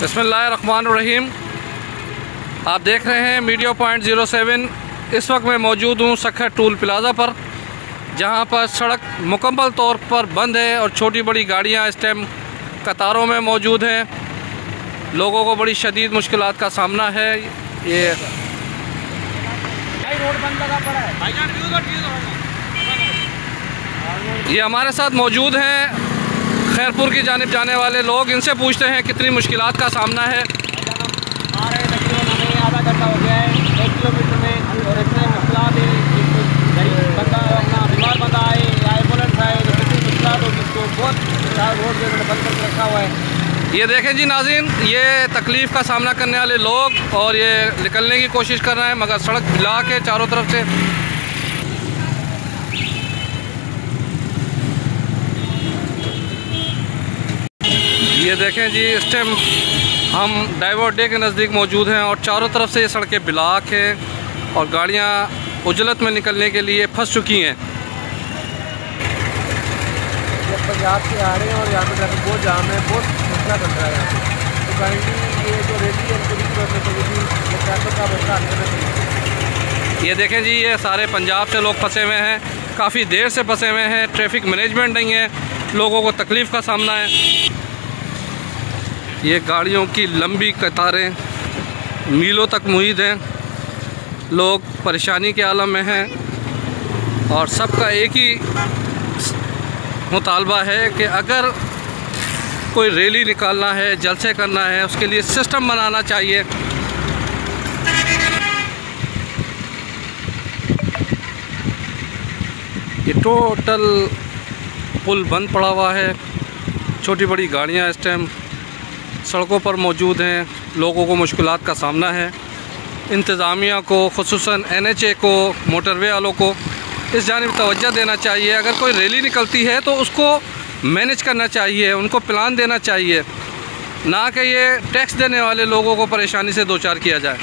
बिस्मिल्लाहिर्रहमानिर्रहीम। आप देख रहे हैं मीडिया पॉइंट 07। इस वक्त मैं मौजूद हूँ सखर टूल प्लाज़ा पर, जहाँ पर सड़क मुकम्मल तौर पर बंद है और छोटी बड़ी गाड़ियाँ इस टाइम कतारों में मौजूद हैं। लोगों को बड़ी शदीद मुश्किलात का सामना है। ये हमारे साथ मौजूद हैं खैरपुर की जानिब जाने वाले लोग। इनसे पूछते हैं कितनी मुश्किलात का सामना है। आधा घंटा हो गया है 1 किलोमीटर में, और इतने मुश्किलात है। गरीब बंदा अपना बीमार बंदा आए या एम्बुलेंस आए तो कितनी मुश्किलात होगी। इसको बहुत रोड पे बंद करके रखा हुआ है। ये देखें जी नाज़रीन, ये तकलीफ़ का सामना करने वाले लोग और ये निकलने की कोशिश कर रहे हैं, मगर सड़क ब्लॉक है चारों तरफ से। ये देखें जी, इस टाइम हम डाइवर्ट डे के नज़दीक मौजूद हैं और चारों तरफ से ये सड़कें ब्लॉक हैं और गाड़ियाँ उजलत में निकलने के लिए फंस चुकी हैं। पंजाब से आ रहे हैं और यहाँ पे ट्रैफिक बहुत जाम है, बहुत मसला बन रहा है यहाँ पे। तो काइंडली ये जो रेडी है इनको भी करने को भी ट्रैफिक का मसला हल करना चाहिए। ये देखें जी, ये सारे पंजाब से लोग फंसे हुए हैं, काफ़ी देर से फंसे हुए हैं। ट्रैफिक मैनेजमेंट नहीं है, लोगों को तकलीफ़ का सामना है। ये गाड़ियों की लंबी कतारें मीलों तक मुहित हैं, लोग परेशानी के आलम में हैं और सबका एक ही मुतालबा है कि अगर कोई रैली निकालना है, जलसे करना है, उसके लिए सिस्टम बनाना चाहिए। ये टोटल पुल बंद पड़ा हुआ है। छोटी बड़ी गाड़ियां इस टाइम सड़कों पर मौजूद हैं, लोगों को मुश्किलात का सामना है। इंतज़ामिया को, ख़ुसूसन NHA को, मोटरवे वालों को इस जानिब तवज्जो देना चाहिए। अगर कोई रैली निकलती है तो उसको मैनेज करना चाहिए, उनको प्लान देना चाहिए, ना कि ये टैक्स देने वाले लोगों को परेशानी से दो चार किया जाए।